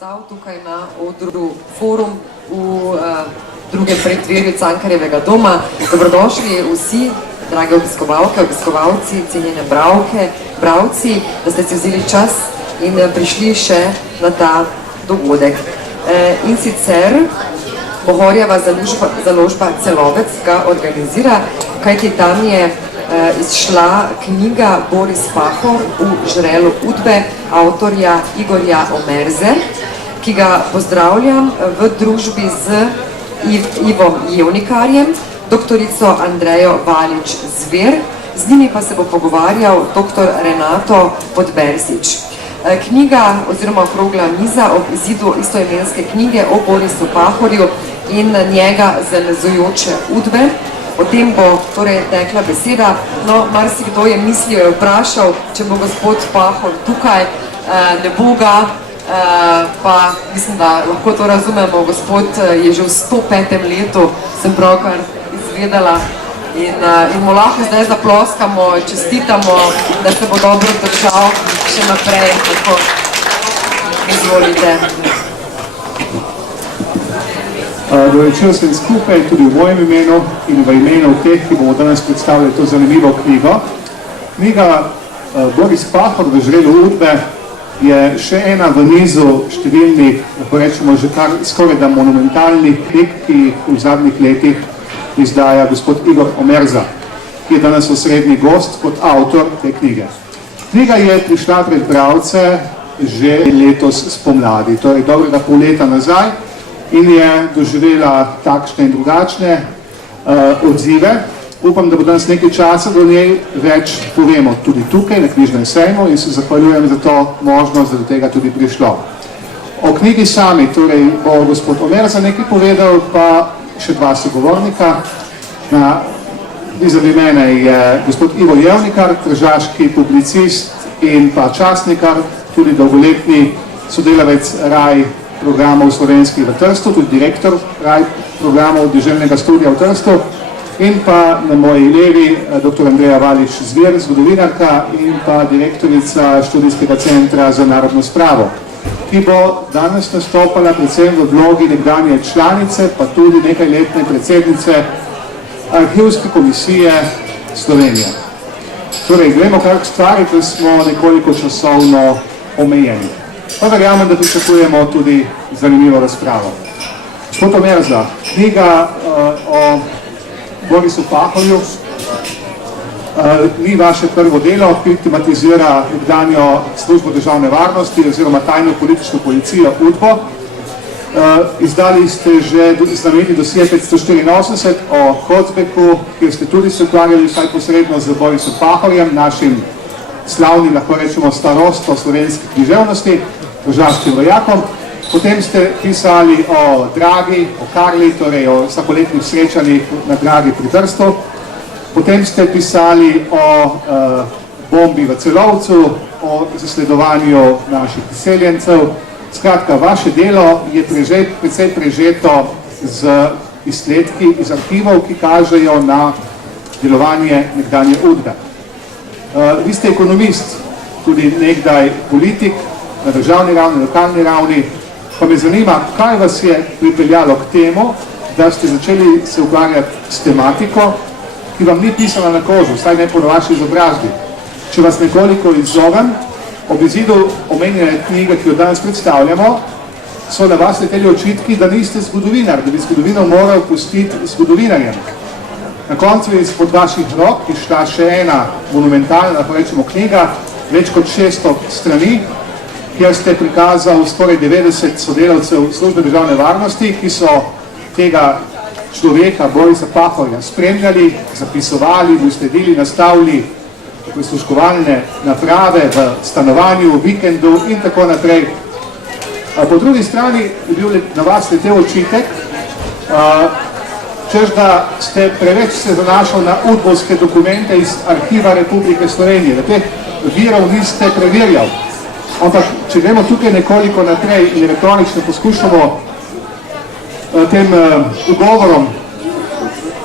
ostal tukaj na odru Forum v drugem preddverju Cankarjevega doma. Dobrodošli vsi, drage obiskovalke, obiskovalci, cenjene bralci, da ste si vzeli čas in prišli še na ta dogodek. In sicer Bohorjeva založba Celovec ga organizira, kajti tam je izšla knjiga Boris Pahor v žrelu Udbe avtorja Igorja Omerze, ki ga pozdravljam v družbi z Ivom Jevnikarjem, doktorico Andrejo Valič-Zver, z njimi pa se bo pogovarjal dr. Renato Podberzič. Knjiga oziroma okrogla miza ob izidu istoimenske knjige o Borisu Pahorju in njega zavezujoče Udbe. O tem bo torej tekla beseda, no marsikdo je mislil, je vprašal, če bo gospod Pahor tukaj, ne bo ga, pa mislim, da lahko to razumemo, gospod je že v 105. letu, sem pravkar izvedela in mu lahko zdaj zaploskamo, čestitamo, da se bo dobro držal še naprej, tako izvolite. Dovečer sem skupaj tudi v mojem imenu in v imenu teh, ki bomo danes predstavili to zanimivo knjigo. Knjiga Boris Pahor v žrelu Udbe je še ena v nizu številnih, lahko rečemo že kar skoraj da monumentalnih knjig, ki jih v zadnjih letih izdaja gospod Igor Omerza, ki je danes osrednji gost kot avtor te knjige. Knjiga je prišla pred bralce že letos spomladi, torej dobrega pol leta nazaj, in je doživela takšne in drugačne odzive. Upam, da bo danes nekaj časa do njej več povemo tudi tukaj na knjižnem sejmu in se zahvaljujem za to možnost, da do tega tudi prišlo. O knjigi sami, torej bo gospod Omerza nekaj povedal, pa še dva sogovornika. Vizavi mene je gospod Ivo Jevnikar, tržaški publicist in pa časnikar, tudi dolgoletni sodelavec RAI programov slovenskih v Trstu, tudi direktor RAI programov Deželnega studija v Trstu, in pa na moji levi dr. Andreja Valič-Zver, zgodovinarka in pa direktorica študijskega centra za narodno spravo, ki bo danes nastopala predvsem v vlogi nekdanje članice, pa tudi nekajletne predsednice Arhivske komisije Slovenije. Torej, gremo kar k stvari, ker smo nekoliko časovno omejeni. Pa verjamem, da pričakujemo tudi zanimivo razpravo. Gospod Omerza, knjiga o Borisu Pahorju ni vaše prvo delo, ki tematizira nekdanjo službo državne varnosti oziroma tajno politično policijo UDBO. Izdali ste že znameniti dosje 584 o Hozbeku, kjer ste tudi se ukvarjali vsaj posredno z Borisom Pahorjem, našim slavnim, lahko rečemo, starosto slovenske književnosti, tržaškim rojakom. Potem ste pisali o Dragi, o Karli, torej o vsakoletnih srečanjih na Dragi pri Trstu. Potem ste pisali o bombi v Celovcu, o zasledovanju naših priseljencev. Skratka, vaše delo je precej prežeto z izsledki iz arhivov, ki kažejo na delovanje nekdanje Udbe. Vi ste ekonomist, tudi nekdaj politik na državni ravni, lokalni ravni, pa me zanima, kaj vas je pripeljalo k temu, da ste začeli se ukvarjati s tematiko, ki vam ni pisala na kožu, vsaj ne po vaši izobrazbi. Če vas nekoliko izzovem, ob izidu omenjene knjige, ki jo danes predstavljamo, so na vas leteli očitki, da niste zgodovinar, da bi zgodovino moral pustiti zgodovinarjem. Na koncu je izpod vaših rok išla še ena monumentalna, lahko rečemo, knjiga, več kot 600 strani, kjer ste prikazali skoraj 90 sodelavcev službe državne varnosti, ki so tega človeka, Borisa Pahorja, spremljali, zapisovali, mu sledili, nastavili prisluškovalne naprave v stanovanju, v vikendu in tako naprej. Po drugi strani je bil na vas letel očitek, češ da ste preveč se zanašali na udbovske dokumente iz Arhiva Republike Slovenije, da teh virov niste preverjali. Ampak, če gremo tukaj nekoliko naprej in retorično poskušamo tem ugovorom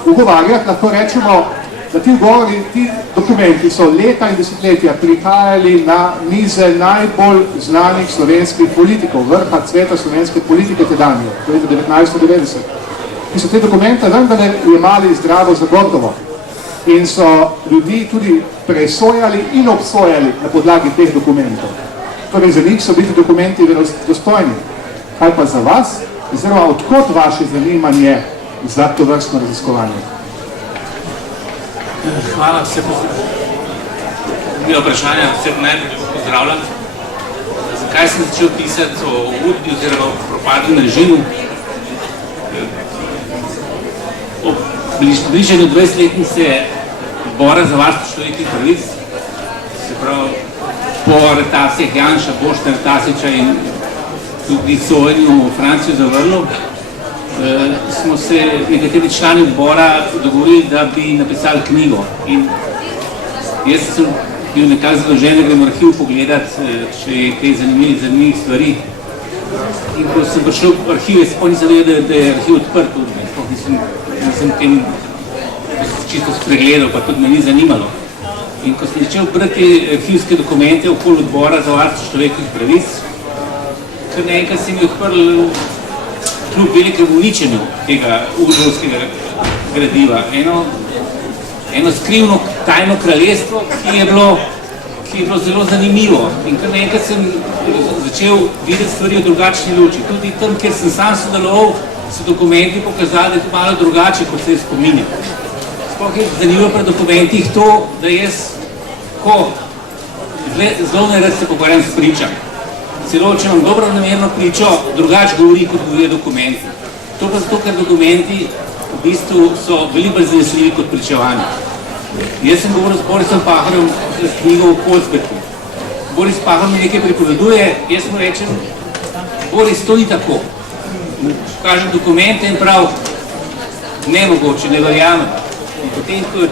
ugovarjati, lahko rečemo, da ti dokumenti so leta in desetletja prihajali na mize najbolj znanih slovenskih politikov, vrha cveta slovenske politike tedanje, to je 1990. In so te dokumente vendarle jemali zdravo za gotovo. In so ljudi tudi presojali in obsojali na podlagi teh dokumentov. Torej za njih so bili dokumenti dostojni. Kaj pa za vas? Oziroma, odkot vaše zanimanje za to vrstno raziskovanje? Hvala, vse vprašanja, vse najbolj pozdravljam. Zakaj sem začel pisati o udbi oziroma o propadnem režimu? Ob bližanju 20-letnice Bora za varstvo človekovih pravic, se pravi po aretacijah Janša, Boštjana Tasića in tudi sojenju v Francijo zavrlo, smo se nekateri člani odbora dogovorili, da bi napisali knjigo. In jaz sem bil nekako zadolžen, da grem v arhiv pogledati, če je kaj zanimivih stvari. In ko sem prišel v arhiv, jaz sploh nisem vedel, da je arhiv odprt. Sploh nisem tem čisto spregledal, pa tudi me ni zanimalo. In ko sem začel brati arhivske dokumente okoli odbora za varstvo človekovih pravic, kar naenkrat se mi je odprl kljub velikemu uničenju tega udbovskega gradiva. Eno skrivno tajno kraljestvo, ki je bilo zelo zanimivo. In kar naenkrat sem začel videti stvari v drugačni luči. Tudi tam, kjer sem sam sodeloval, so dokumenti pokazali, da je to malo drugače, kot se je spominjal. Sploh je zanimivo pri dokumentih to, da jaz, ko zelo nerad se pogovarjam s pričami. Celo, če imam dobro namerno pričo, drugače govori, kot govorijo dokumenti. To pa zato, ker dokumenti v bistvu so veliko bolj zanesljivi kot pričevanje. Jaz sem govoril s Borisom Pahorjem z knjigo o Kozbeku. Boris Pahor mi nekaj pripoveduje, jaz mu rečem, Boris, to ni tako. Kažem dokumente in prav, nemogoče, ne verjamem. In potem, ko je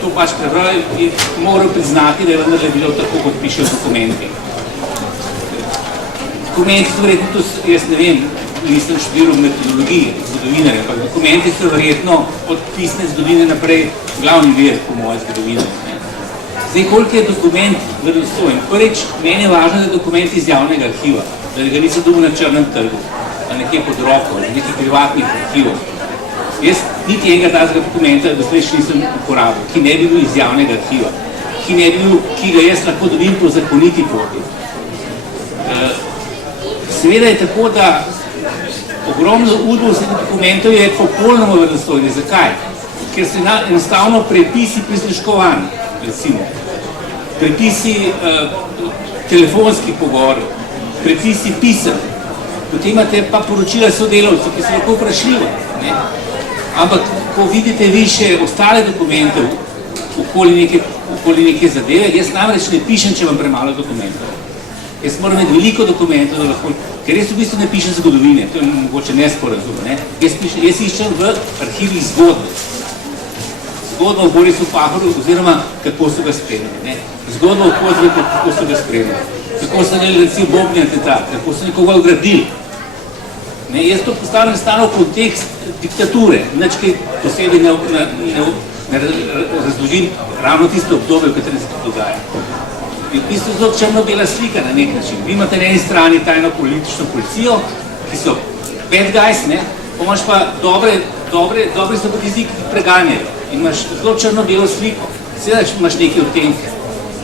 to pač prebral, je moral priznati, da je vendarle bilo tako, kot piše v dokumentih. Dokumenti so verjetno tudi, jaz ne vem, nisem študiral metodologije, zgodovinarja, ampak dokumenti so verjetno od pisne zgodovine naprej glavni vir po moje zgodovine. Zdaj, koliko je dokument verodostojen? Prvič, meni je važno, da je dokument iz javnega arhiva, da ga nisem dobil na črnem trgu, ali nekje pod roko, ali nekih privatnih arhivov. Jaz niti enega takega dokumenta doslej še nisem uporabil, ki ne bi bil iz javnega arhiva, ki ga jaz lahko dobim po zakoniti poti. Seveda je tako, da ogromno udbovskih dokumentov je popolnoma verodostojnih. Zakaj? Ker so enostavno prepisi prisluškovani, recimo. Prepisi telefonskih pogovorov, prepisi pisem. Potem imate pa poročila sodelavcev, ki so lahko vprašljiva. Ampak, ko vidite više ostale dokumente okoli neke zadeve, jaz namreč ne pišem, če vam premalo dokumentov. Jaz moram imeti veliko dokumentov, da lahko, ker jaz v bistvu ne pišem zgodovine, to je mogoče nesporazum. Jaz iščem v arhivih zgodbe. Zgodba o Borisu Pahorju, oziroma kako so ga spremljali. Zgodba o Kozbeku, kako so ga spremljali. Kako so imeli recimo bombni atentat, kako so nekoga ugradili. Jaz to postavljam stano v kontekst diktature, nič kaj posebej ne razložim ravno tisto obdobje, v katerem se to dogaja. Je v bistvu zelo črno-bela slika na nek način. Vi imate na eni strani tajno politično policijo, ki so bad guys, pa imaš pa dobre zapotiziki, ki preganjajo. In imaš zelo črno-belo sliko. Seveda imaš nekaj odtenke.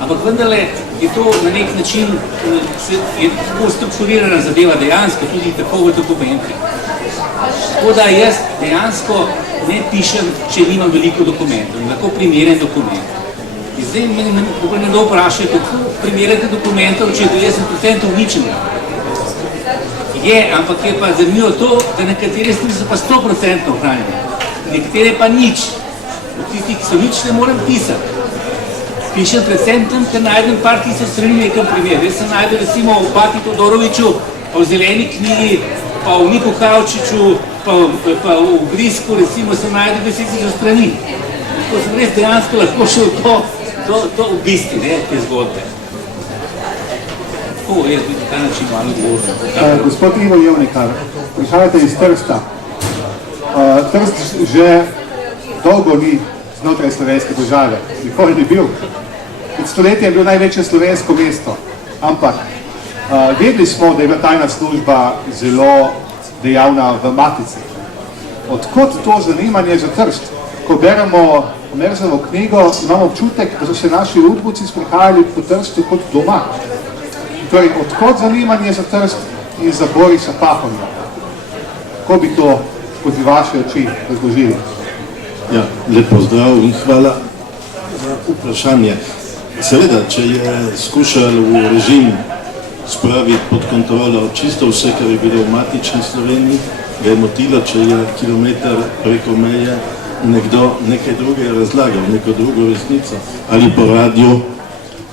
Ampak vendarle je to na nek način tako strukturirana zadeva dejansko, tudi tako v dokumentih. Tako da jaz dejansko ne pišem, če nimam veliko dokumentov, lahko primeren dokument. In zdaj me nekdo vprašajo, kako primerjate dokumentov, če je 90% uničenega. Je, ampak je pa zanimivo to, da nekatere stvari so pa 100% ohranjene. Nekatere pa nič. Od tistih, ki so nič, ne morem pisati. Pišem predvsem tam, ker najdem par tisoč strani nekam primer. Jaz sem najdel recimo o Pati Todoroviću, pa v Zeleni knjigi, pa v Niku Kavčiču, pa v Grisku, recimo, sem najdel 10 strani. Ko sem res dejansko lahko šel to v bistvu, te zgodbe. Tako, jaz bi na ta način malo odgovoril. Gospod Ivo Jevnikar, prihajate iz Trsta. Trst že dolgo ni znotraj slovenske države. Nikoli ni bil. Pred stoletjem je bilo največje slovensko mesto. Ampak vedeli smo, da je bila tajna služba zelo dejavna v Matici. Odkot to zanimanje za Trst? Ko beremo Merzovo knjigo, imamo občutek, da so se naši udbovci sprehajali po Trstu kot doma. Torej, odkot zanimanje za Trst in za Borisa Pahorja? Kako bi to skozi vaše oči razložili? Ja, lep pozdrav in hvala za vprašanje. Seveda, če je skušal v režim spraviti pod kontrolo čisto vse, kar je bilo v matični Sloveniji, ga je motilo, če je kilometer preko meje nekdo nekaj druge razlagal, neko drugo resnico, ali po radiju,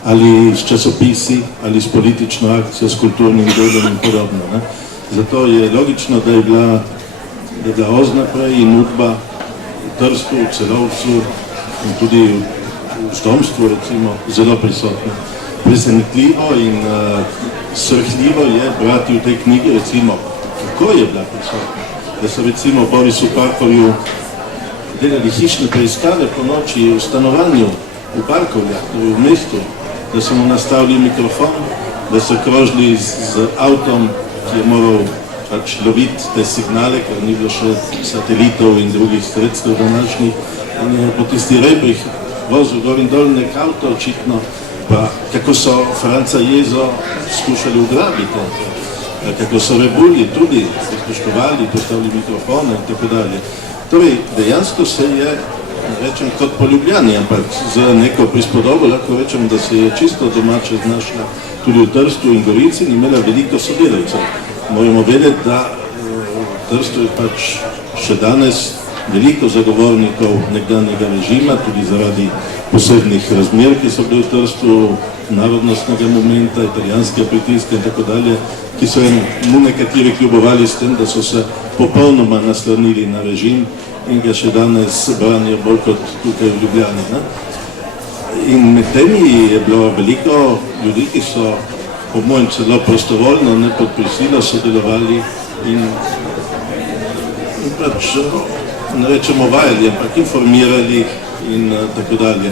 ali s časopisi, ali s politično akcijo, s kulturnim delom in podobno. Ne? Zato je logično, da je bila OZ naprej in udba v Trstu, v Celovcu in tudi v Štomstvu, recimo, zelo prisotna. Presenetljivo in srhljivo je brati v tej knjigi, recimo, kako je bila prisotna. Da so recimo Borisu Pahorju delali hišne preiskave po noči v stanovanju v Parkovljah, v mestu, da so mu nastavili mikrofon, da so krožili z avtom, ki je moral pač loviti te signale, ker ni bilo še satelitov in drugih sredstev današnjih. In je po tisti rebrih vozil gor in dol nek avto, očitno, pa kako so Franca Jezo skušali ugrabiti, kako so rebulji tudi spoštovali, postavili mikrofone in tako dalje. Torej, dejansko se je, rečem, kot po Ljubljani, ampak z neko prispodobo lahko rečem, da se je čisto domače znašla tudi v Trstu in Gorici in imela veliko sodelavcev. Moramo vedeti, da v Trstu je pač še danes veliko zagovornikov nekdanjega režima, tudi zaradi posebnih razmer, ki so bili v Trstu, narodnostnega momenta, italijanske pritiske in tako dalje, ki so mu nekateri kljubovali s tem, da so se popolnoma naslonili na režim in ga še danes branijo bolj kot tukaj v Ljubljani. Ne? In med temi je bilo veliko ljudi, ki so po mojem celo prostovoljno, ne pod prisilo, sodelovali in pač, ne rečemo vajali, ampak informirali in tako dalje.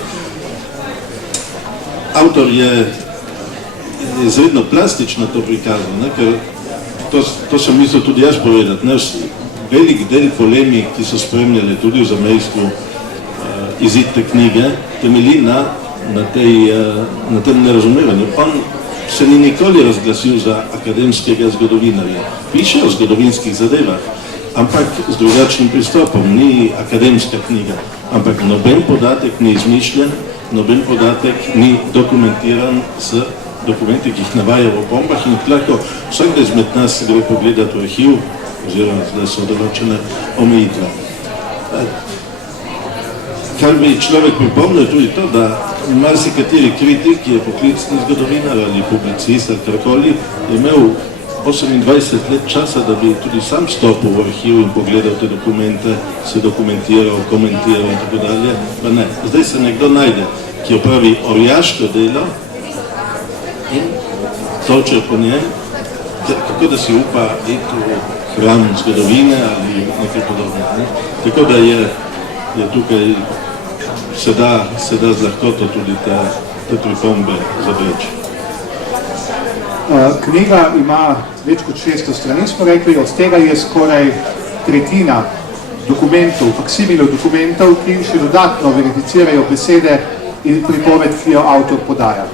Avtor je izredno plastično to prikazal, ne, ker to sem mislil tudi jaz povedati. Ne, velik del polemik, ki so spremljali tudi v zamejstvu izid te knjige, temelji na tem nerazumevanju. On se ni nikoli razglasil za akademskega zgodovinarja. Piše o zgodovinskih zadevah, ampak z drugačnim pristopom. Ni akademska knjiga, ampak noben podatek ni izmišljen, noben podatek ni dokumentiran z dokumenti, ki jih navaja v bombah in lahko vsak izmed nas gre pogledati v arhiv, oziroma zdaj so določene omejitve. Kar bi človek pripomnil tudi to, da marsikateri kritik, ki je poklicni zgodovinar ali publicist ali karkoli, je imel 28 let časa, da bi tudi sam stopil v arhiv in pogledal te dokumente, se dokumentiral, komentiral in tako dalje, pa ne. Zdaj se nekdo najde, ki opravi orjaško delo in toče po njem, kako da si upa iti v hram zgodovine ali nekaj podobnega. Ne? Tako da je tukaj se da z lahkoto tudi te pripombe zavreči. Knjiga ima več kot 600 strani, smo rekli, od tega je skoraj tretjina dokumentov, faksimilov dokumentov, ki še dodatno verificirajo besede in pripoved, ki jo avtor podaja.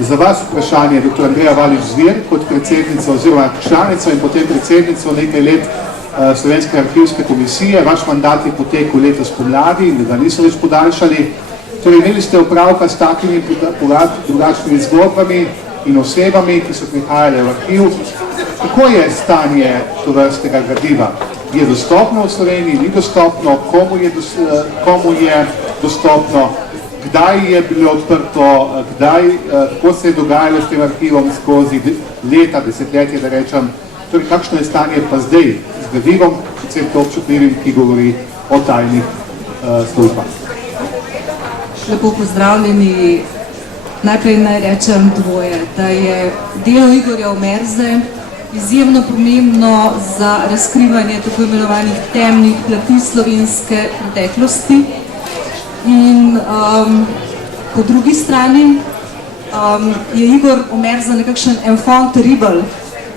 Za vas vprašanje, dr. Andreja Valič-Zvir, kot predsednica oziroma članica in potem predsednica nekaj let Slovenske arhivske komisije. Vaš mandat je potekel letos pomladi in ga niso več podaljšali. Torej, imeli ste opravka s takimi drugačnimi zgodbami in osebami, ki so prihajale v arhiv. Kako je stanje tovrstnega gradiva? Je dostopno v Sloveniji, ni dostopno, komu je dostopno, kdaj je bilo odprto, kako se je dogajalo s tem arhivom skozi leta, desetletje, da rečem, torej kakšno je stanje pa zdaj z gradivom, predvsem to občutljivim, ki govori o tajnih službah. Lepo pozdravljeni. Najprej naj rečem dvoje, da je delo Igorja Omerze izjemno pomembno za razkrivanje tako imenovanih temnih plati slovenske preteklosti. In po drugi strani je Igor Omerza nekakšen enfant terrible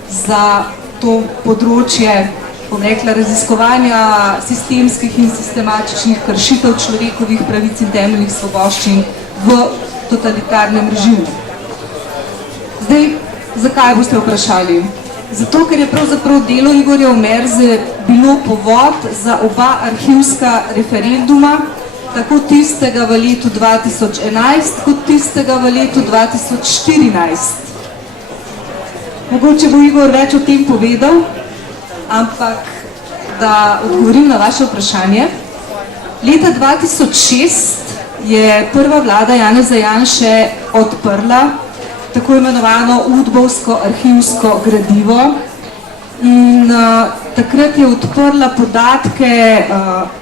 za to področje, bom rekla, raziskovanja sistemskih in sistematičnih kršitev človekovih pravic in temeljnih svoboščin v totalitarnem režimu. Zdaj, zakaj boste vprašali? Zato, ker je pravzaprav delo Igorja Omerze bilo povod za oba arhivska referenduma, tako tistega v letu 2011, kot tistega v letu 2014. Mogoče bo Igor več o tem povedal, ampak da odgovorim na vaše vprašanje. Leta 2006 je prva vlada Janeza Janše odprla tako imenovano udbovsko arhivsko gradivo in takrat je odprla podatke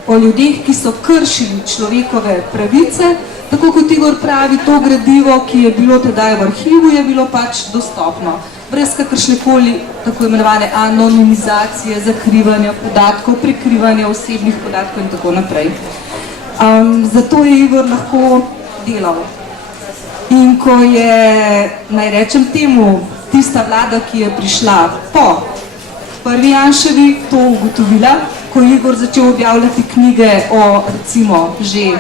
o ljudeh, ki so kršili človekove pravice. Tako kot Igor pravi, to gradivo, ki je bilo tedaj v arhivu, je bilo pač dostopno. Brez kakršnekoli tako imenovane anonimizacije, zakrivanja podatkov, prikrivanja osebnih podatkov in tako naprej. Zato je Igor lahko delal. In ko je, naj rečem temu, tista vlada, ki je prišla po prvi Janševi, to ugotovila, ko je Igor začel objavljati knjige o, recimo, že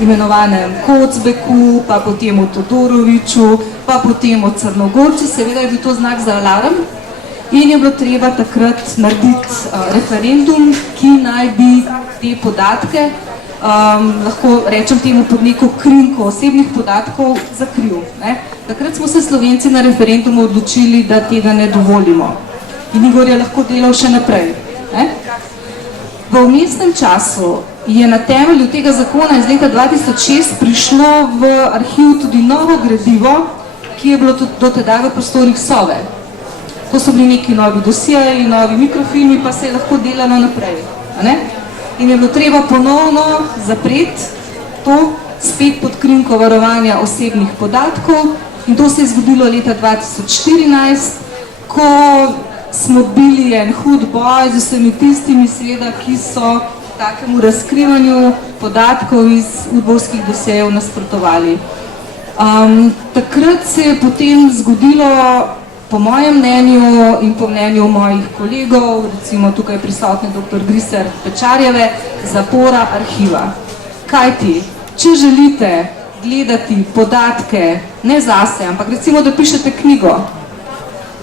imenovanem Kocbeku, pa potem o Todoroviću, pa potem o Crnogorcu, seveda je bil to znak za alarm in je bilo treba takrat narediti referendum, ki naj bi te podatke, lahko rečem temu pod neko krinko osebnih podatkov, zakril. Takrat smo se Slovenci na referendumu odločili, da tega ne dovolimo. In Igor je lahko delal še naprej. V vmesnem času je na temelju tega zakona iz leta 2006 prišlo v arhiv tudi novo gradivo, ki je bilo do tedaj v prostorih Sove. To so bili neki novi dosjeji, novi mikrofilmi, pa se je lahko delalo naprej. In je bilo treba ponovno zapreti to, spet pod krinko varovanja osebnih podatkov. In to se je zgodilo leta 2014, ko smo bili en hud boj z vsemi tistimi, seveda, ki so takemu razkrivanju podatkov iz udbovskih dosjejev nasprotovali. Takrat se je potem zgodilo, po mojem mnenju in po mnenju mojih kolegov, recimo tukaj prisotne dr. Griser Pečarjeve, zapora arhiva. Kajti, če želite gledati podatke ne zase, ampak recimo, da pišete knjigo,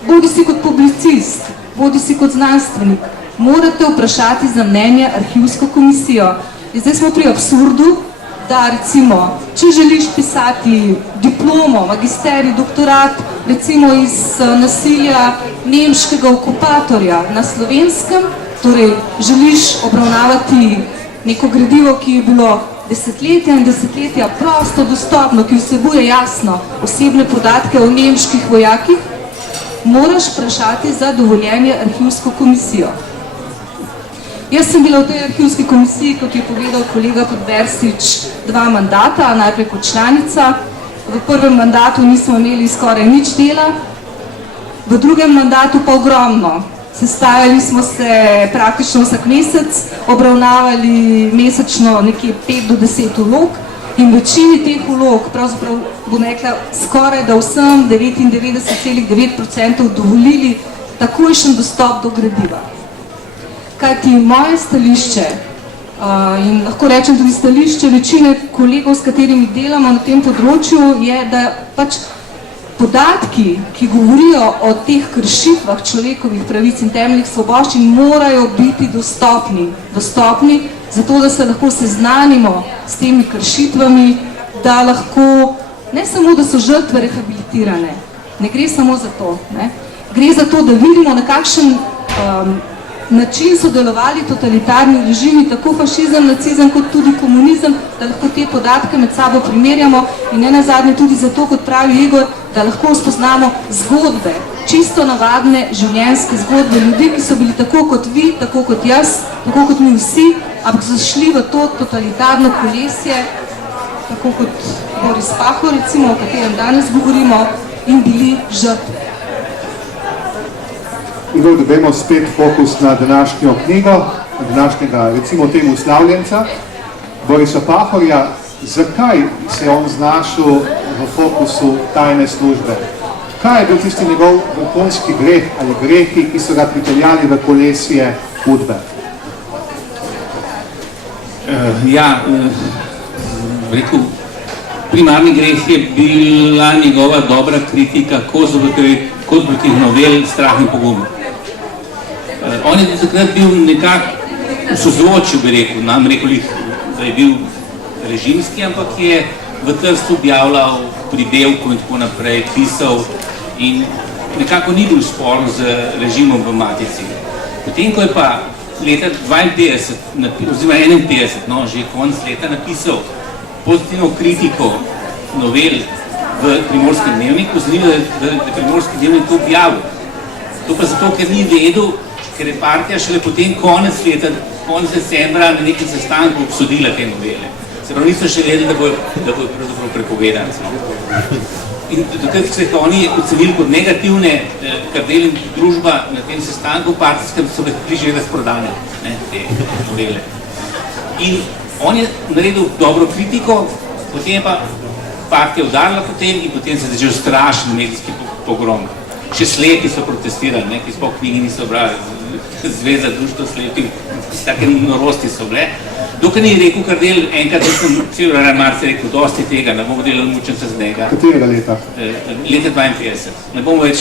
bodi si kot publicist, bodi si kot znanstvenik, morate vprašati za mnenje arhivsko komisijo. In zdaj smo pri absurdu, da recimo, če želiš pisati diplomo, magisterij, doktorat, recimo iz nasilja nemškega okupatorja na Slovenskem, torej želiš obravnavati neko gradivo, ki je bilo desetletja in desetletja prosto dostopno, ki vsebuje jasno osebne podatke o nemških vojakih, moraš vprašati za dovoljenje arhivsko komisijo. Jaz sem bila v tej arhivski komisiji, kot je povedal kolega Podbersič, 2 mandata, najprej kot članica. V prvem mandatu nismo imeli skoraj nič dela, v drugem mandatu pa ogromno. Sestajali smo se praktično vsak mesec, obravnavali mesečno nekje 5 do 10 vlog in večini teh vlog, pravzaprav bom rekla skoraj da vsem 99,9% dovolili takojšen dostop do gradiva. Kajti moje stališče in lahko rečem tudi stališče večine kolegov, s katerimi delamo na tem področju, je, da pač podatki, ki govorijo o teh kršitvah človekovih pravic in temeljnih svoboščin, morajo biti dostopni. Dostopni zato, da se lahko seznanimo s temi kršitvami, da lahko, ne samo, da so žrtve rehabilitirane, ne gre samo za to, gre za to, da vidimo, na kakšen način so delovali totalitarni režimi, tako fašizem, nacizem, kot tudi komunizem, da lahko te podatke med sabo primerjamo in ne nazadnje tudi zato, kot pravi Igor, da lahko spoznamo zgodbe, čisto navadne življenjske zgodbe ljudi, ki so bili tako kot vi, tako kot jaz, tako kot mi vsi, ampak so šli v to totalitarno kolesje, tako kot Boris Pahor, recimo, o katerem danes govorimo, in bili žrtve. Igor, da dajmo spet fokus na današnjo knjigo, na današnjega, recimo temu, slavljenca, Borisa Pahorja. zakaj se je on znašel v fokusu tajne službe? Kaj je bil tisti njegov vrhunski greh ali grehi, ki so ga pripeljali v kolesje Udbe? Rekel, primarni greh je bila njegova dobra kritika Kozlovih novel Strah in pogum. On je takrat bil nekako v sozvočju, bi rekel, nam rekli, da je bil režimski, ampak je v Trstu objavljal pri Bevku in tako naprej, pisal in nekako ni bil v sporu z režimom v Matici. Potem, ko je pa leta 52, oziroma 51, no, že konc leta napisal pozitivno kritiko novel v Primorskem dnevniku, zanimivo, da je Primorski dnevnik to objavil. To pa zato, ker ni vedel, ker je partija šele potem konec decembra na nekem sestanku obsodila te novele. Se pravi, niso še vedeli, da bojo pravzaprav prepovedani. In takrat so jih oni ocenili kot negativne, kar deli družba na tem sestanku partijskem, so bili že razprodane, te novele. In on je naredil dobro kritiko, potem je pa partija udarila potem in potem se je začel strašen medijski pogrom. Še slepi so protestirali, ki sploh knjigi niso brali, Zveza društva slepih, take norosti so bile. Dokaj ni rekel, kar del, enkrat sem celo Marce rekel, dosti tega, ne bomo delali mučenca z njega. Katerega leta? Leta 52. Ne bomo več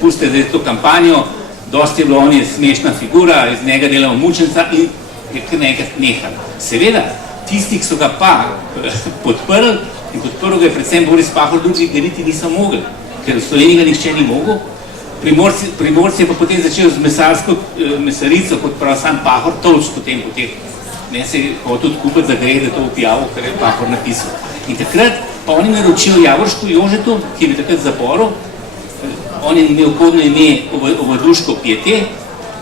pustili zdaj to kampanjo, dosti je bilo, on je smešna figura, iz njega delamo mučenca in je kar nekaj nehal. Seveda, tisti, ki so ga pa podprli in podprl ga je predvsem Boris Pahor, drugi ga niti niso mogli, ker v Sloveniji ga nihče ni mogel. Primorci je pa potem začel z mesarico, kot prav sam Pahor, toč potem ne se je hotel kupiti za gre, da to objavil, kar je Pahor napisal. In takrat pa oni naročijo Javoršku Jožetu, ki je bil takrat v zaporu, on je imel kodno ime Ovaduško Pjete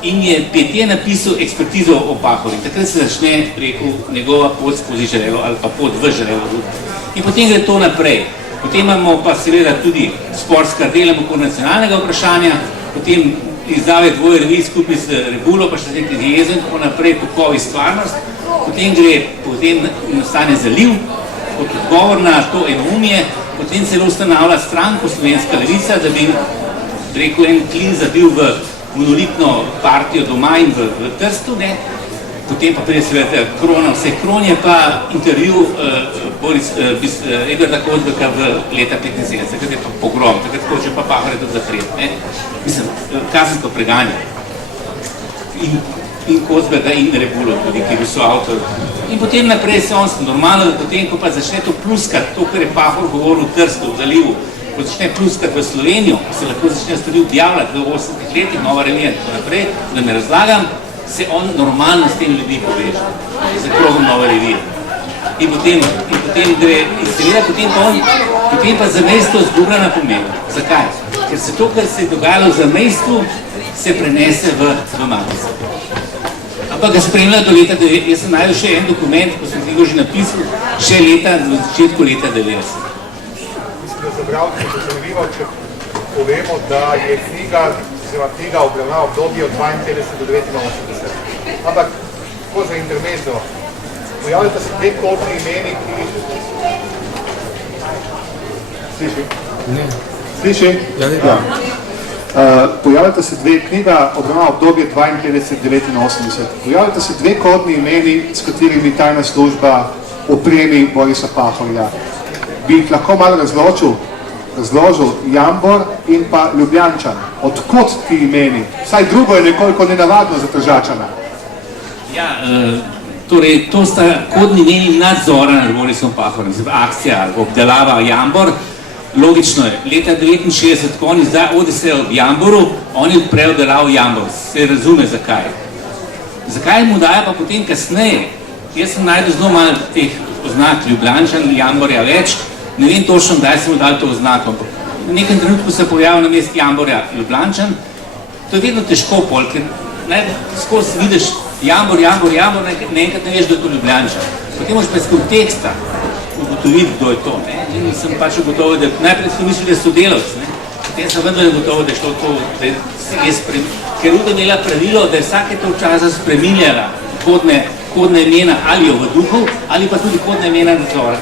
in je Pjete napisal ekspertizo o Pahorju. Takrat se začne, rekel, njegova pot skozi žrelo ali pa pot v žrelo. In potem gre to naprej. Potem imamo pa seveda tudi sportska dela okoli nacionalnega vprašanja, potem izdave dvoje revij skupaj z Rebulo, pa še nekaj jezo in tako naprej, Pokovi stvarnost, potem nastane Zaliv, kot odgovor na to enoumje, potem celo ustanavlja stranko Slovenska levica, da bi rekel en klin zabil v monolitno partijo doma in v Trstu, potem pa prije seveda Krona, vse Kron je pa intervju Edvarda Kozbeka v leta 75, takrat je pa pogrom, takrat hoče pa Pahor je tudi zapret. Mislim, kazensko preganja. In Kozbeka in Rebulo tudi, ki so avtor. In potem naprej se on normalno, da potem, ko pa začne to pluskati, to, kar je Pahor govoril v Trstu, v Zalivu, ko začne pluskati v Slovenijo, ko se lahko začne stvari objavljati v 80 letih, nova revija in tako naprej, da ne razlagam, se on normalno s tem ljudi poveže, za krogom nove revije. In potem gre, in seveda potem pa zamejstvo zgublja na pomenu. Zakaj? Ker se to, kar se je dogajalo v zamejstvu, se prenese v Matico. Ampak ga spremlja do leta 90. Jaz sem najdel še en dokument, ko sem tega že napisal, še v začetku leta 90. Mislim, da za bralce je zanimivo, če povemo, da je knjiga obravnava obdobje od 52 do 89. Ampak, tako za intermezzo, pojavljata se dve kodni imeni, ki... Sliši? Ne. Sliši? Ja. Pojavljata se dve knjiga obravnava obdobje 52-89. Pojavljata se dve kodni imeni, s katerimi tajna služba opremi Borisa Pahorja. Bi jih lahko malo razložil Jambor in pa Ljubljančan. Odkot ti imeni? Vsaj drugo je nekoliko nenavadno za Tržačana. Ja, torej, to sta kodni imeni nadzora nad Borisom Pahorjem, akcija, obdelava Jambor. Logično je, leta 69, ko oni odisejo v Jamboru, oni odprejo obdelavo Jambor. Se razume zakaj. Zakaj mu dajo pa potem kasneje? Jaz sem najdel zelo malo teh oznak Ljubljančan, Jamborja več. Ne vem točno, kdaj sem mu dal to oznako. V nekem trenutku se pojavil na mest Jamborja Ljubljančan. To je vedno težko pol, ker skozi vidiš Jambor, naenkrat ne veš, da je to Ljubljančan. Potem moraš pa iz konteksta ugotoviti, kdo je to. In sem pač ugotovil, da najprej sem mislil, da je sodelavc. Potem sem vendar ugotovil, da je šlo to, da je spremljala. Ker Uda imela pravilo, da je vsake to časa spreminjala kodne kodna imena ali ovaduhov, ali pa tudi kodna imena nadzora,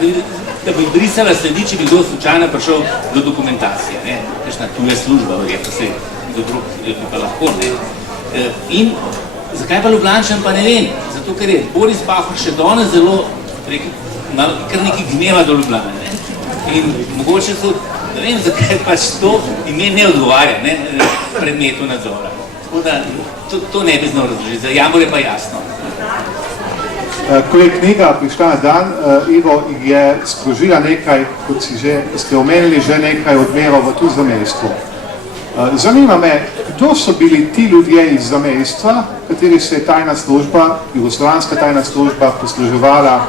da bi brisala sledi, če bi kdo slučajno prišel do dokumentacije, ne, kakšna tuja služba, verjetno se kdo drug bi pa lahko, ne. In zakaj pa Ljubljančan, pa ne vem, zato ker je Boris Pahor še danes zelo, rekel, kar nekaj gneva do Ljubljane, ne. In mogoče so, ne vem, zakaj pač to ime ne odgovarja, ne, predmetu nadzora. Tako da, to ne bi znal razložiti, za Jambor je pa jasno. Ko je knjiga prišla na dan, Ivo je sprožila nekaj, kot ste omenili, že nekaj odmerov v tudi zamejstvu. Zanima me, kdo so bili ti ljudje iz zamejstva, kateri se je tajna služba, jugoslovanska tajna služba, posluževala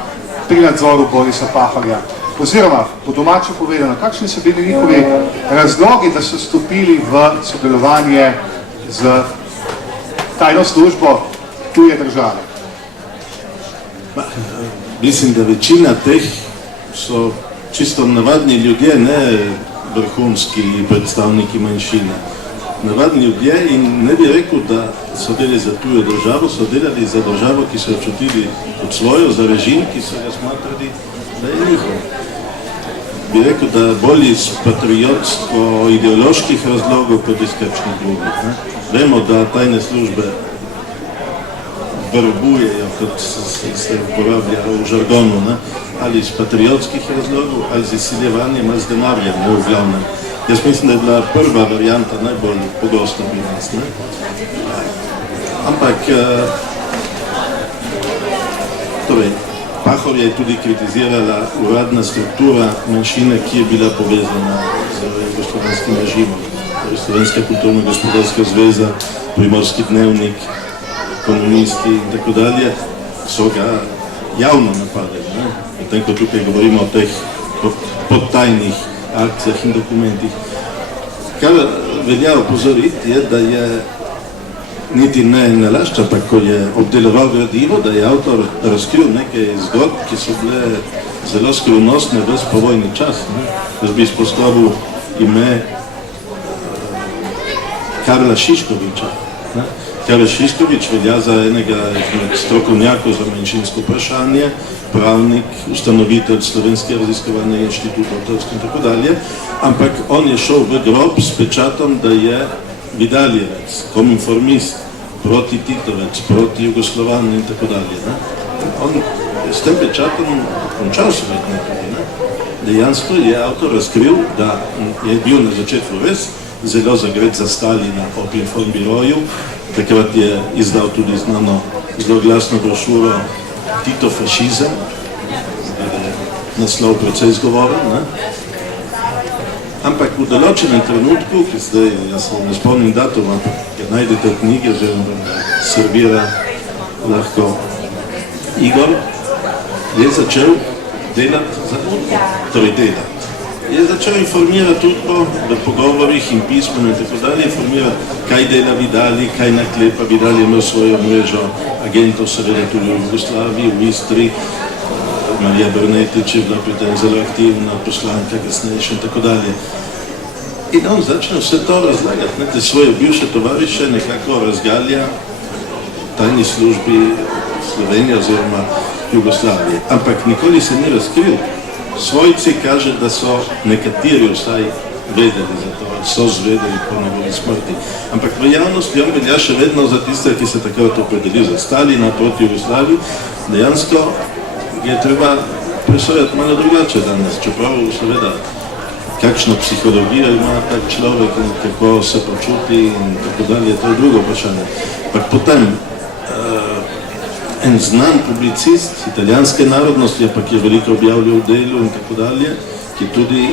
pri nadzoru Borisa Pahorja? Oziroma, po domače povedano, kakšni so bili njihovi razlogi, da so stopili v sodelovanje z tajno službo tuje države? Mislim, da večina teh so čisto navadni ljudje, ne vrhunski predstavniki manjšine. Navadni ljudje in ne bi rekel, da so delali za tujo državo, so delali za državo, ki so jo čutili kot svojo, za režim, ki so ga smatrali, da je njihov. Bi rekel, da bolj iz patriotsko-ideoloških razlogov kot iz kakšnih drugih. Vemo, da tajne službe verbujejo, kot se uporablja v žargonu, ne? Ali iz patriotskih razlogov, ali z izsiljevanjem, ali z denarjem, ne, v glavnem. Jaz mislim, da je bila prva varianta najbolj pogosta pri nas. Ne? Ampak, torej, Pahor je tudi kritizirala uradna struktura manjšine, ki je bila povezana z jugoslovanskim režimom. Torej, Slovenska kulturno-gospodarska zveza, Primorski dnevnik, komunisti in tako dalje, so ga javno napadali. Potem, ko tukaj govorimo o teh podtajnih akcijah in dokumentih. Kar velja opozoriti je, da je niti ne nalašča, pa ko je obdeloval gradivo, da je avtor razkril nekaj zgodb, ki so bile zelo skrivnostne ves povojni čas. Jaz bi izpostavil ime Karla Šiškoviča. Karel Šiškovič velja za enega strokovnjakov za manjšinsko vprašanje, pravnik, ustanovitelj Slovenskega raziskovalnega inštituta in tako dalje, ampak on je šel v grob s pečatom, da je Vidaljevec, kominformist, proti Titovec, proti Jugoslovan in tako dalje. On s tem pečatom končal svetne tudi. Dejansko je avtor razkril, da je bil na začetku res zelo zagret za Stalina ob informbiroju. Takrat je izdal tudi znano zloglasno brošuro Tito fašizem, naslov precej izgovoren. Ampak v določenem trenutku, ki zdaj, jaz ne spomnim datum, ampak ker najdete v knjige, že servira lahko Igor, je začel delati za Udbo, torej delati. Je začel informirati Udbo v pogovorih in pismeno in tako dalje, informirati, kaj dela Vidali, kaj naklepa. Vidali je imel svojo mrežo agentov, seveda tudi v Jugoslaviji, v Istri. Marija Brnetič je bila pri tem zelo aktivna, poslanka kasnejša in tako dalje. In on začne vse to razlagati, te svoje bivše tovariše nekako razgalja tajni službi Slovenije oziroma Jugoslavije. Ampak nikoli se ni razkril. Svojci kaže, da so nekateri vsaj vedeli za to, so zvedeli po njegovi smrti. Ampak v javnosti on velja še vedno za tiste, ki se takrat opredelil za Stalina proti Jugoslaviji. Dejansko je treba presojati malo drugače danes, čeprav seveda kakšno psihologijo ima tak človek in kako se počuti in tako dalje, to je drugo vprašanje. Ampak potem en znan publicist italijanske narodnosti, ampak je veliko objavljal v Delu in tako dalje, ki tudi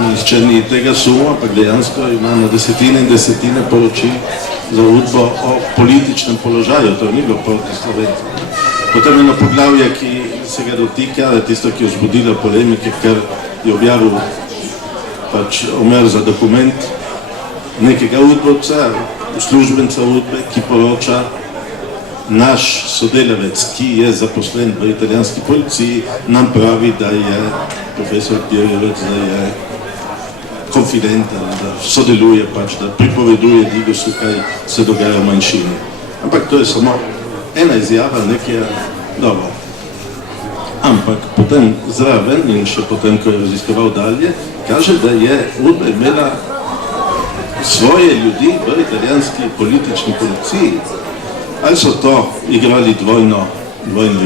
nihče ni tega suma, ampak dejansko ima na desetine in desetine poročil za Udbo o političnem položaju, to ni bilo proti Slovencem. Potem eno poglavje, ki se ga dotika, tisto, ki je vzbudila polemike, ker je objavil pač Omer za dokument nekega udbovca, uslužbenca Udbe, ki poroča, naš sodelavec, ki je zaposlen v italijanski policiji, nam pravi, da je profesor Pirjevec, da je konfidenten, da sodeluje pač, da pripoveduje Digosu, kaj se dogaja v manjšini. Ampak to je samo ena izjava nekaj dobro. Ampak potem zraven in še potem, ko je raziskoval dalje, kaže, da je UDBA imela svoje ljudi v italijanski politični policiji. Ali so to igrali dvojno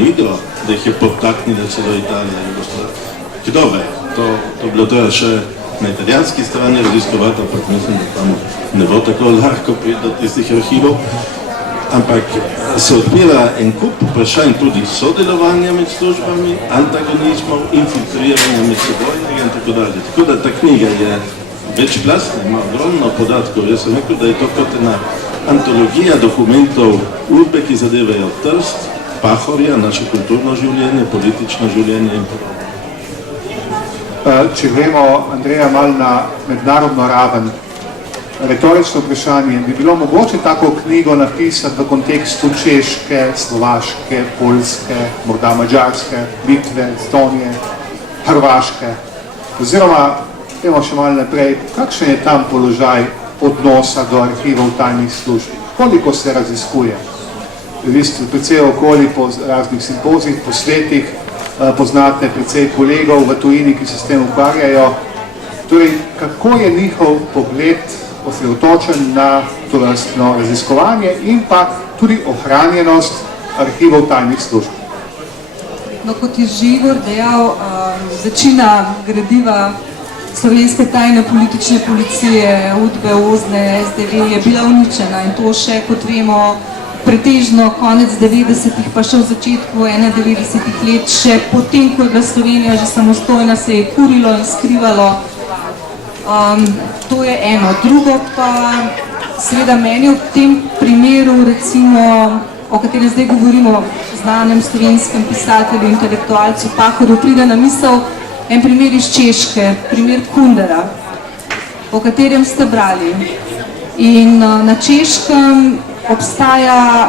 igro, da jih je podtaknila celo Italija in Jugoslavija? Kdo ve, to bilo treba še na italijanski strani raziskovati, ampak mislim, da tam ne bo tako lahko priti do tistih arhivov. Ampak se odpira en kup vprašanj tudi sodelovanja med službami, antagonizmov, infiltriranja med seboj in tako dalje. Tako da ta knjiga je večplastna, ima ogromno podatkov. Jaz sem rekel, da je to kot ena antologija dokumentov UDBE, ki zadevajo Trst, Pahorja, naše kulturno življenje, politično življenje in podobno. Če gremo, Andreja, malo na mednarodno raven, retorično vprašanje, bi bilo mogoče tako knjigo napisati v kontekstu Češke, Slovaške, Poljske, morda Mađarske, Litve, Estonije, Hrvaške, oziroma, idemo še malo naprej, kakšen je tam položaj odnosa do arhivov tajnih služb? Koliko se raziskuje? Vi ste precej okoli po raznih simpozijih, po svetih, poznate precej kolegov v tujini, ki se s tem ukvarjajo. Torej, kako je njihov pogled osredotočen na tovrstno raziskovanje in pa tudi ohranjenost arhivov tajnih služb? No, kot je že Igor dejal, večina gradiva slovenske tajne politične policije, UDBE, OZNE, SDV je bila uničena in to še, kot vemo, pretežno konec 90-ih, pa še v začetku 91 let, še potem, ko je bila Slovenija že samostojna, se je kurilo in skrivalo. To je eno. Drugo pa, seveda meni v tem primeru, recimo, o katerem zdaj govorimo, znanem slovenskem pisatelju, intelektualcu Pahorju, pride na misel en primer iz Češke, primer Kundera, o katerem ste brali. In na Češkem obstaja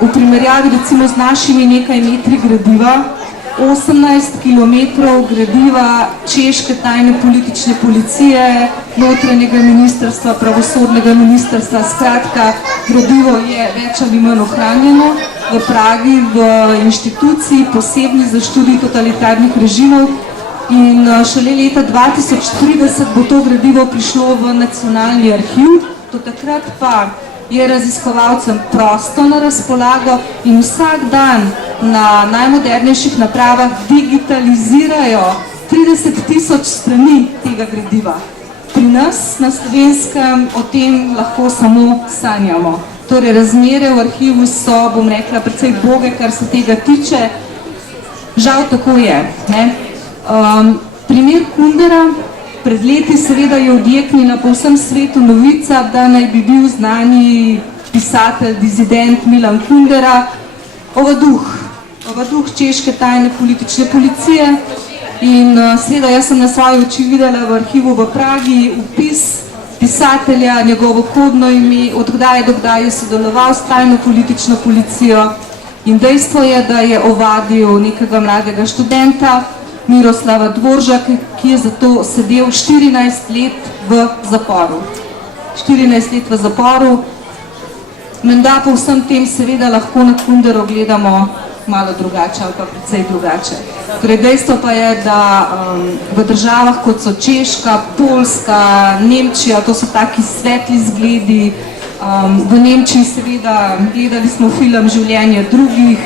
v primerjavi recimo z našimi nekaj metri gradiva, 18 kilometrov gradiva češke tajne politične policije, notranjega ministrstva, pravosodnega ministrstva, skratka, gradivo je več ali manj ohranjeno v Pragi, v inštituciji posebni za študij totalitarnih režimov in šele leta 2030 bo to gradivo prišlo v nacionalni arhiv, do takrat pa je raziskovalcem prosto na razpolago in vsak dan na najmodernejših napravah digitalizirajo 30.000 strani tega gradiva. Pri nas na Slovenskem o tem lahko samo sanjamo. Torej, razmere v arhivu so, bom rekla, precej boge, kar se tega tiče. Žal tako je. Primer Kundera. Pred leti seveda je odjeknila po vsem svetu novica, da naj bi bil znani pisatelj, dizident Milan Kundera ovaduh češke tajne politične policije. In seveda jaz sem na svoje oči videla v arhivu v Pragi vpis pisatelja, njegovo kodno ime, od kdaj do kdaj je sodeloval s tajno politično policijo. In dejstvo je, da je ovadil nekega mladega študenta, Miroslava Dvoržaka, ki je zato sedel 14 let v zaporu. 14 let v zaporu. Menda po vsem tem seveda lahko na Kundero gledamo malo drugače ali pa precej drugače. Torej, dejstvo pa je, da v državah kot so Češka, Poljska, Nemčija, to so taki svetli zgledi. V Nemčiji seveda gledali smo film Življenje drugih,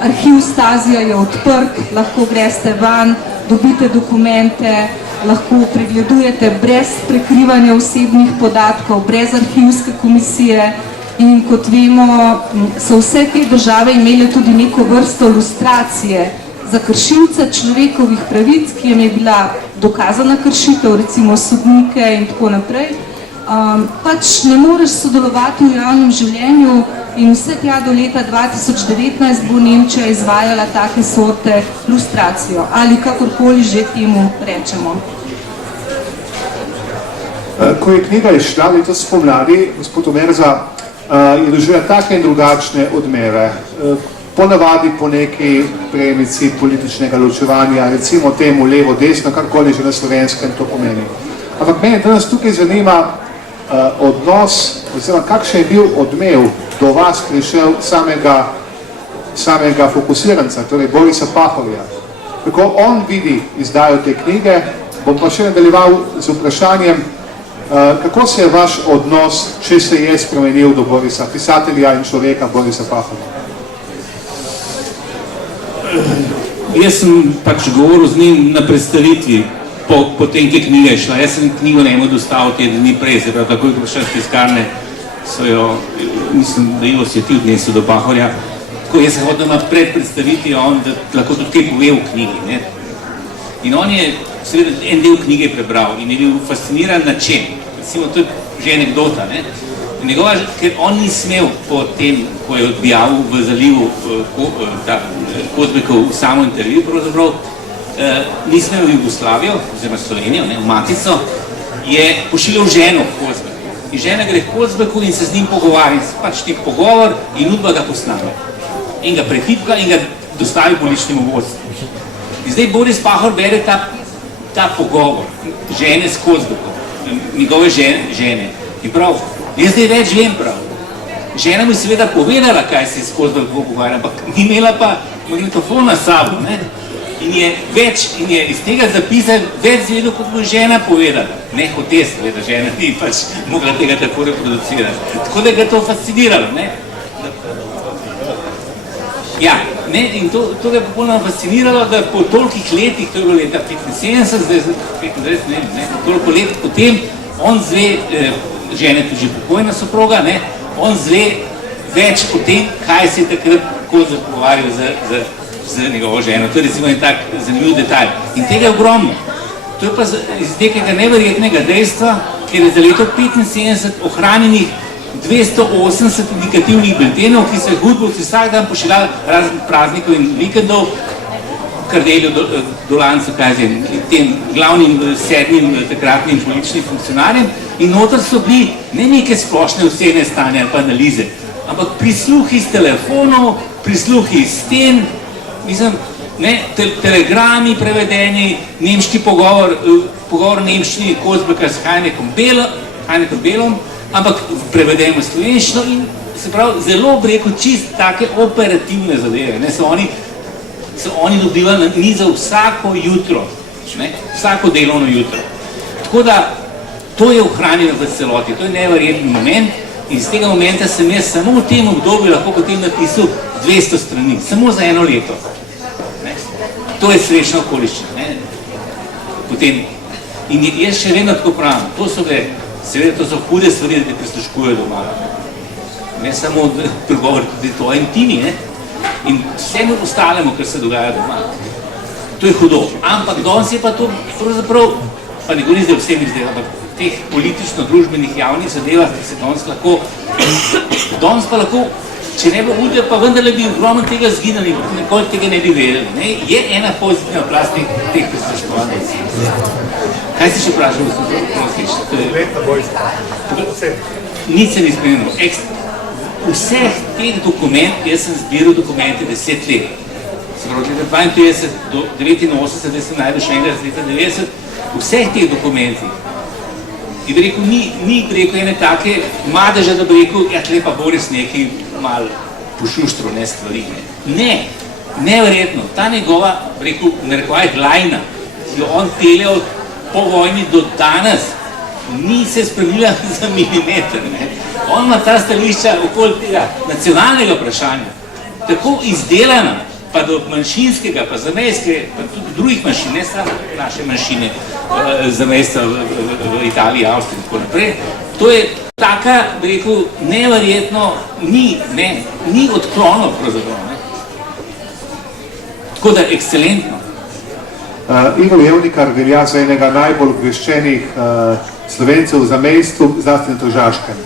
arhiv Stazija je odprt, lahko greste van, dobite dokumente, lahko pregledujete brez prekrivanja osebnih podatkov, brez arhivske komisije in kot vemo, so vse te države imele tudi neko vrsto lustracije za kršilce človekovih pravic, ki jim je bila dokazana kršitev, recimo sodnike in tako naprej. Pač ne moreš sodelovati v javnem življenju in vse tja do leta 2019 bo Nemčija izvajala take sorte lustracijo ali kakorkoli že temu rečemo. Ko je knjiga izšla letos spomladi, gospod Omerza, je doživela take in drugačne odmeve. Ponavadi po neki premici političnega ločevanja, recimo temu levo, desno, karkoli že na slovenskem to pomeni. Ampak mene danes tukaj zanima odnos, oziroma kakšen je bil odmev do vas prišel samega fokusiranca, torej Borisa Pahorja. Kako on vidi izdajo te knjige, bom pa še nadaljeval z vprašanjem, kako se je vaš odnos, če se je spremenil do Borisa, pisatelja in človeka Borisa Pahorja? Jaz sem pač govoril z njim na predstavitvi, potem, ki knjiga je šla. Jaz sem knjigo njemu dostavil te dni prej, se pravi, takoj, ko prišel z tiskarne, so jo, mislim, da jo osvetil odnesel do Pahorja. Tako, jaz sem hotel ima pred predstavitvijo, on da lahko tudi kaj pove v knjigi, ne. In on je, seveda, en del knjige prebral in je bil fasciniran na čem. Recimo, to je že anekdota, ne. Njegova, ker on ni smel po tem, ko je objavil v zalivu Kozbekov v samo intervju, pravzaprav, ni smel v Jugoslavijo, oziroma Slovenijo, v Matico, je pošiljal ženo v Kozbeku. In žena gre v Kozbeku in se z njim pogovarja, pač nek pogovor in Udba ga posname. In ga pretipka in ga dostavi političnemu vodstvu. In zdaj Boris Pahor bere ta pogovor žene s Kozbekom, njegove žene. In prav, jaz zdaj več vem prav. Žena mi seveda povedala, kaj se je s Kozbekom pogovarjala, ampak ni imela pa magnetofona s sabo, ne? In je iz tega zapisa več zvedel, kot bo žena povedala. Ne hote seveda, žena ni pač mogla tega tako reproducirati. Tako da ga to fasciniralo, ne? Ja, ne, in to ga je popolnoma fasciniralo, da po tolikih letih, to je bilo leta 75, zdaj 25, ne, toliko let potem, on zve, žena je tudi že pokojna soproga, ne, on zve več o tem, kaj se je takrat Kozbek pogovarjal z njegovo ženo. To je recimo en tak zanimiv detalj. In tega je ogromno. To je pa iz nekega neverjetnega dejstva, ker je za leto 75 ohranjenih 280 indikativnih biltenov, ki so jih udbovci vsak dan pošiljali razen praznikov in vikendov, Kardelju, Dolancu, tem glavnim sedmim takratnim političnim funkcionarjem, in noter so bili ne neke splošne ocene stanja ali pa analize, ampak prisluhi iz telefonov, prisluhi iz sten, mislim, ne, telegrami prevedeni, nemški pogovor v nemščini Kozbeka s Heinekom Belom, ampak prevedemo v slovenščino in se pravi, zelo breko čist take operativne zadeve, ne, so oni dobivali na mizo vsako jutro, ne, vsako delovno jutro. Tako da, to je ohranjeno v celoti, to je neverjeten moment in z tega momenta sem jaz samo v tem obdobju lahko potem napisal 200 strani, samo za eno leto. Ne. To je srečna okoliščina, ne. Potem, in jaz še vedno tako pravim, seveda to so hude stvari, da te prisluškujejo doma. Ne samo pregovor, tudi to intimi, ne? In vsemu ostalemu, kar se dogaja doma. To je hudo. Ampak danes je pa to pravzaprav, pa ne govorim zdaj vsem izdelaj, ampak teh politično-družbenih javnih zadevah, ki se danes pa lahko, če ne bo Udbe, pa vendarle bi ogromno tega zginali, nikoli tega ne bi vedeli. Ne? Je ena pozitivna plast teh prisluškovanj. Kaj si še vprašal, Nič se ni spremenilo. Vseh teh dokumentov, jaz sem zbiral dokumente 10 let. Se pravi, od leta 52 do 89, da sem najdel še enega z leta 90, vseh teh dokumentih. In bi rekel, ni rekel ene take madeže, da bi rekel, ja, tle pa Boris nekaj malo pošuštro, ne stvari. Ne, neverjetno. Ta njegova, bi rekel, narekovaj glajna, ki jo on peljal po vojni do danes, ni se spremenila za milimeter. Ne. On ima ta stališča okoli tega nacionalnega vprašanja, tako izdelana, pa do manjšinskega, pa zamejskega, pa tudi drugih manjšin, ne samo naše manjšine, zamejstva v Italiji, Avstriji in tako naprej. To je taka, bi rekel, neverjetno, ni odklonov pravzaprav. Tako da, ekscelentno. Ivo Levnikar velja za enega najbolj obveščenih Slovencev v zamejstvu, zlasti na Tržaškem.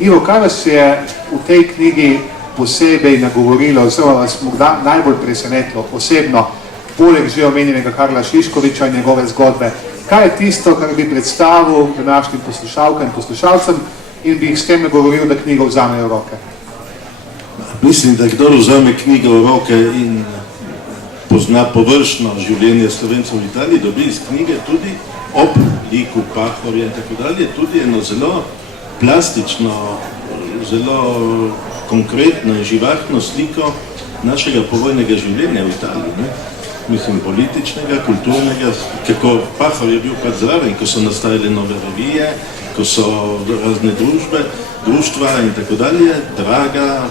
Ivo, kaj vas je v tej knjigi posebej nagovorilo, oziroma vas morda najbolj presenetilo osebno, poleg že omenjenega Karla Šiškoviča in njegove zgodbe? Kaj je tisto, kar bi predstavil današnjim poslušalkam in poslušalcem in bi jih s tem nagovoril, da knjigo vzamejo v roke? Mislim, da kdor vzame knjigo v roke in pozna površno življenje Slovencev v Italiji, dobi iz knjige tudi ob liku Pahorja in tako dalje, tudi eno zelo plastično, zelo konkretno in živahno sliko našega povojnega življenja v Italiji. Ne? Mislim, političnega, kulturnega, kako Pahor je bil pač zraven, ko so nastajale nove revije, ko so razne društva in tako dalje, Draga,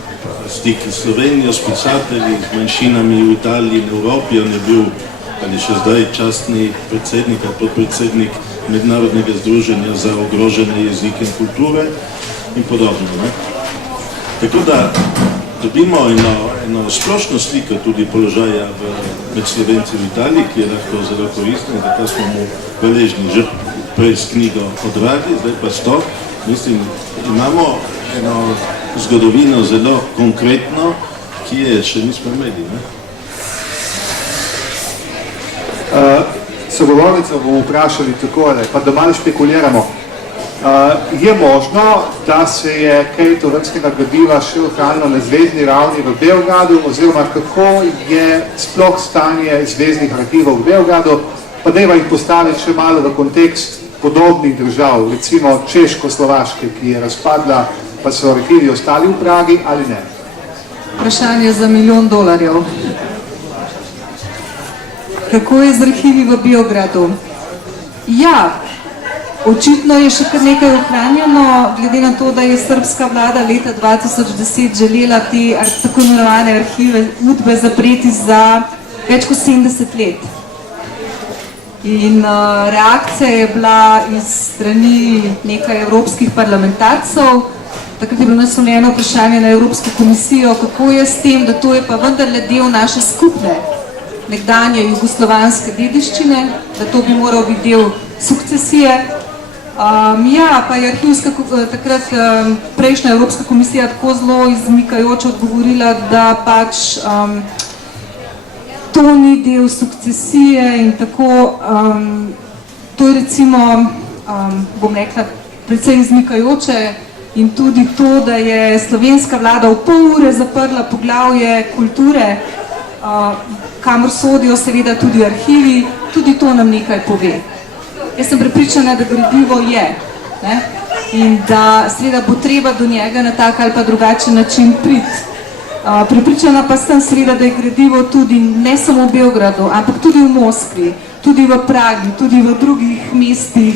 stik s Slovenijo, s pisatelji, z manjšinami v Italiji in Evropi, on je bil ali še zdaj častni predsednik, podpredsednik Mednarodnega združenja za ogrožene jezike in kulture in podobno. Ne? Tako da dobimo eno splošno sliko tudi položaja med Slovenci v Italiji, ki je lahko zelo koristna in zato smo mu hvaležni že prej s knjigo o Dragi, zdaj pa s to. Mislim, imamo eno zgodovino zelo konkretno, ki je še nismo imeli. Ne? Sogovornico bomo vprašali takole, pa da malo špekuliramo. Je možno, da se je kaj tovrstnega gradiva še ohranilo na zvezni ravni v Beogradu, oziroma kako je sploh stanje zveznih arhivov v Beogradu, pa dajva jih postaviti še malo v kontekst podobnih držav, recimo Češko-Slovaške, ki je razpadla, pa so arhivi ostali v Pragi ali ne? Vprašanje za $1 milijon. Kako je z arhivi v Beogradu? Ja, očitno je še kar nekaj ohranjeno, glede na to, da je srbska vlada leta 2010 želela te tako imenovane arhive UDBE zapreti za več kot 70 let. In reakcija je bila iz strani nekaj evropskih parlamentarcev. Takrat je bilo naslovljeno vprašanje na Evropsko komisijo, kako je s tem, da to je pa vendarle del naše skupne nekdanje jugoslovanske dediščine, da to bi moral biti del sukcesije. Ja, pa je arhivska, takrat prejšnja Evropska komisija tako zelo izmikajoče odgovorila, da pač to ni del sukcesije in tako, to je recimo, bom rekla, precej izmikajoče in tudi to, da je slovenska vlada v pol ure zaprla poglavje kulture, kamor sodijo seveda tudi arhivi, tudi to nam nekaj pove. Jaz sem prepričana, da gradivo je, ne? In da seveda bo treba do njega na tak ali pa drugačen način priti. Prepričana pa sem seveda, da je gradivo tudi ne samo v Beogradu, ampak tudi v Moskvi, tudi v Pragi, tudi v drugih mestih,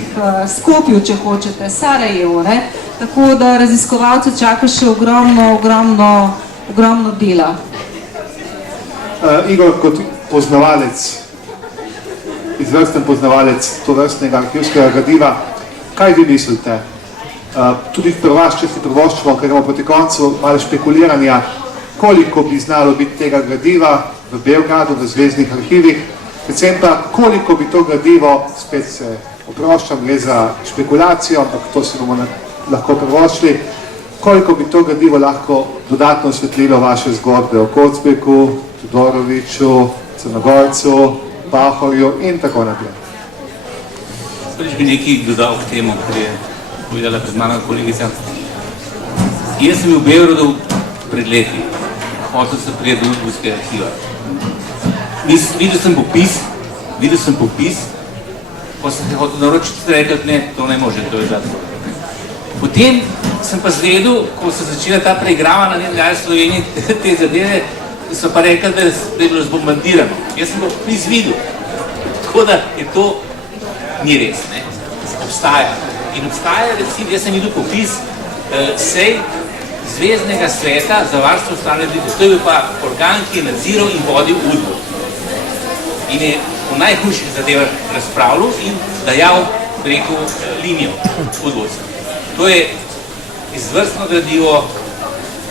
Skopju, če hočete, Sarajevo, ne? Tako da raziskovalce čaka še ogromno dela. Igor, kot poznavalec, izvrsten poznavalec tovrstnega arhivskega gradiva, kaj vi mislite? Tudi prvaš, če si prvoščimo, ker imamo proti koncu malo špekuliranja, koliko bi znalo biti tega gradiva v Beogradu, v zvezdnih arhivih, predvsem pa koliko bi to gradivo, spet se oproščam, gre za špekulacijo, ampak to si bomo lahko prvoščili, koliko bi to gradivo lahko dodatno osvetlilo vaše zgodbe o Kocbeku, Todoroviću, Crnogorcu, Pahorju in tako naprej. Prvič bi nekaj dodal k temu, kar je povedala pred mano kolegica. Jaz sem bil v Beogradu pred leti, hotel sem priti do Udbovskega arhiva. Videl sem popis, pa sem se hotel naročiti, rekel, ne, to ne može, to je zato. Potem sem pa zvedel, ko se začela ta preigrava na nekaj Sloveniji, te zadeve, so pa rekli, da je bilo zbombardirano. Jaz sem pa izvidel. Tako da je to ni res, ne? Obstaja. In obstaja, recimo, jaz sem videl popis sej Zveznega sveta za varstvo stane dediščine. To je bil pa organ, ki je nadziral in vodil Udbo. In je v najhujših zadevah razpravljal in dajal preko linijo Udbovcev. To je izvrstno gradivo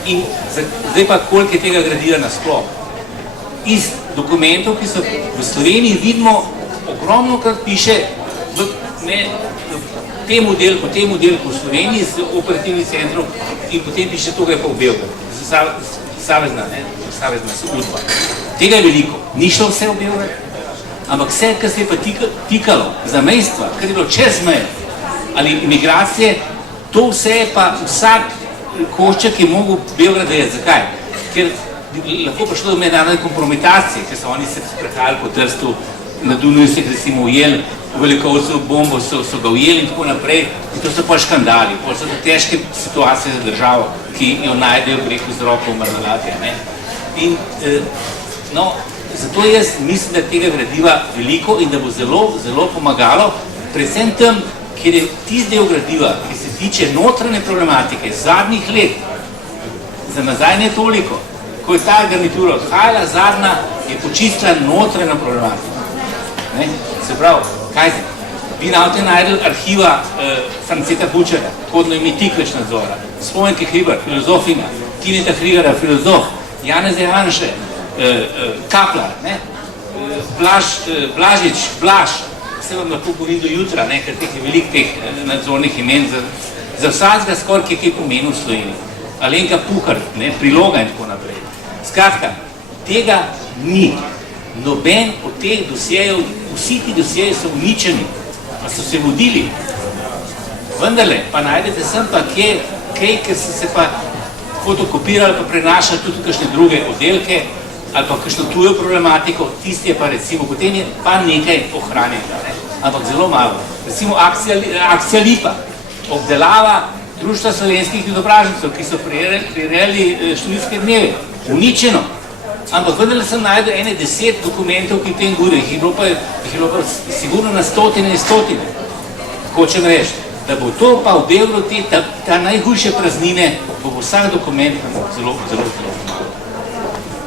in zdaj pa koliko je tega gradiva nasploh. Iz dokumentov, ki so v Sloveniji, vidimo, ogromno krat piše v tem oddelku v Sloveniji z operativnih centrov in potem piše tukaj pa v Beogradu. Savezna Udba. Tega je veliko. Ni šlo vse v Beograd, ampak vse, kar se je pa tikalo za mejstva, kar je bilo čez mejo ali imigracije, to vse je pa vsak košček je mogel Beograd vedeti. Zakaj? Ker lahko prišlo do mednarodne kompromitacije, ker so oni se sprehajali po Trstu, na Dunaju se recimo ujeli v Velikovcu bombo, so ga ujeli in tako naprej. In to so pa škandali, to so težke situacije za državo, ki jo najdejo preko z roko v marmelade. In zato jaz mislim, da tega gradiva veliko in da bo zelo, zelo pomagalo, predvsem tam, kjer je tisti del gradiva, ki se tiče notranje problematike zadnjih let, za nazaj ne toliko, ko je ta garnitura odhajala, zadnja je počistila notranjo problematiko. Se pravi, kaj se? Vi navte najdel arhiva Franceta Bučara, kodno ime Tikveč nadzora, Spomenke Hribar, filozofinja, Tineta Hrigara, filozof, Janeza Janše, Kaplar, Blažič, Blaž, vse vam lahko govorim do jutra, ker teh je veliko teh nadzornih imen za vsakega skoraj, ki je kaj pomenil v Sloveniji. Alenka Puhar, priloga in tako naprej. Skratka, tega ni. Noben od teh dosjejev, vsi ti dosjeji so uničeni, pa so se vodili. Vendarle, pa najdete sem pa kaj, ker so se pa fotokopirali, pa prenašali tudi kakšne druge oddelke, ali pa kakšno tujo problematiko, tisti je pa recimo, potem je pa nekaj ohranjenega, ampak zelo malo. Recimo akcija Lipa, obdelava Društva slovenskih izobražencev, ki so prirejali študijske dneve, uničeno. Ampak vendarle sem najdel 10 dokumentov, ki v tem govorijo, jih je bilo pa sigurno na stotine in stotine. Hočem reči, da bo to pa v Beogradu ta najhujše praznine, bo vsak dokument zelo, zelo, zelo malo.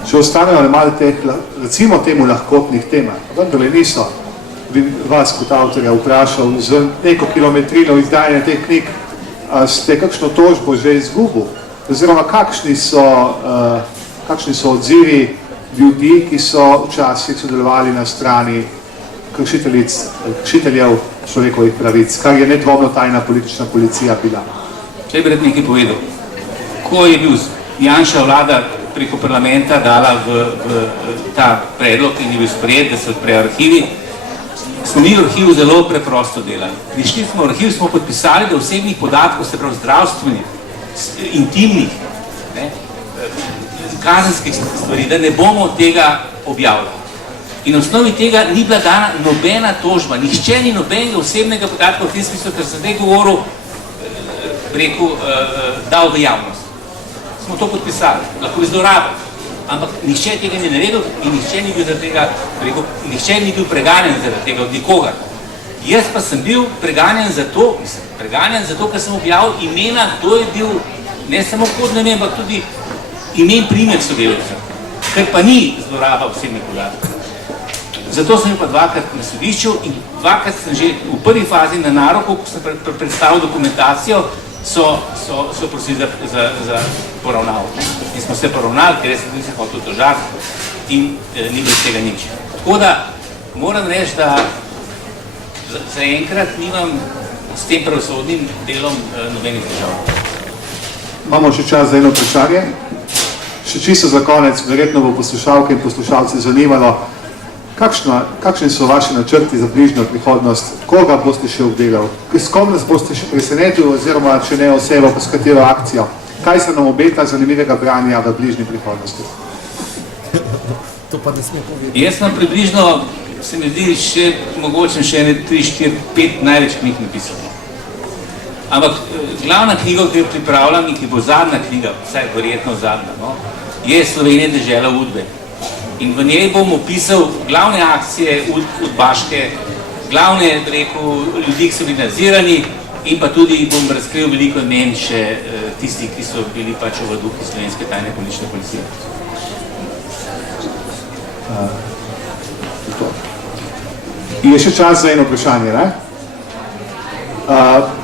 Če ostanejo malo teh, recimo temu lahkotnih tema, vendarle niso, bi vas kot avtorja vprašal, z neko kilometrino izdajanja teh knjig, ste kakšno tožbo že izgubil? Oziroma, kakšni so odzivi ljudi, ki so včasih sodelovali na strani kršiteljev človekovih pravic, kar je nedvomno tajna politična policija bila? Če bi rad nekaj povedal. Ko je bil Janševa vlada preko parlamenta dala v ta predlog in je bil sprejet, da se odprejo arhivi, smo mi v arhivu zelo preprosto delali. Prišli smo v arhiv, smo podpisali, da osebnih podatkov, se pravi zdravstvenih, intimnih, kazenskih stvari, da ne bomo tega objavljali. In v osnovi tega ni bila dana nobena tožba, nihče ni nobenega osebnega podatka v tem smislu, ker sem zdaj govoril, rekel, dal v javnost. Smo to podpisali, lahko bi zlorabili. Ampak nihče tega ni naredil in nihče ni bil zaradi tega, nihče ni bil preganjen zaradi tega od nikogar. Jaz pa sem bil preganjen zato, ker sem objavil imena, kdo je bil, ne samo kodno ime, ampak tudi ime in primer sodelavcev, ker pa ni zloraba osebnih podatkov. Zato sem bil pa dvakrat na sodišču in dvakrat sem že v prvi fazi na naroku, ko sem predstavil dokumentacijo, so prosili za poravnavo. In smo se poravnali, ker jaz sem se hotel tožati in ni bilo tega nič. Tako da moram reči, da zaenkrat nimam s tem pravosodnim delom nobenih težav. Imamo še čas za eno vprašanje. Še čisto za konec, verjetno bo poslušalke in poslušalce zanimalo, kakšni so vaši načrti za bližnjo prihodnost, koga boste še obdelali, s kom nas boste še presenetili, oziroma če ne osebo, pa s katero akcijo. Kaj se nam obeta zanimivega branja v bližnji prihodnosti? To pa ne sme povedati. Jaz sem približno, se mi zdi, mogoče še 3, 4, 5 največ knjig napisal. Ampak glavna knjiga, ki jo pripravljam in ki bo zadnja knjiga, vsaj verjetno zadnja, je Slovenija dežela Udbe. In v njej bom opisal glavne akcije udbaške, glavne, ljudi, ki so bili nadzirani, in pa tudi bom razkril veliko imen še tistih, ki so bili pač v duhu slovenske tajne politične policije. Je še čas za eno vprašanje, ne?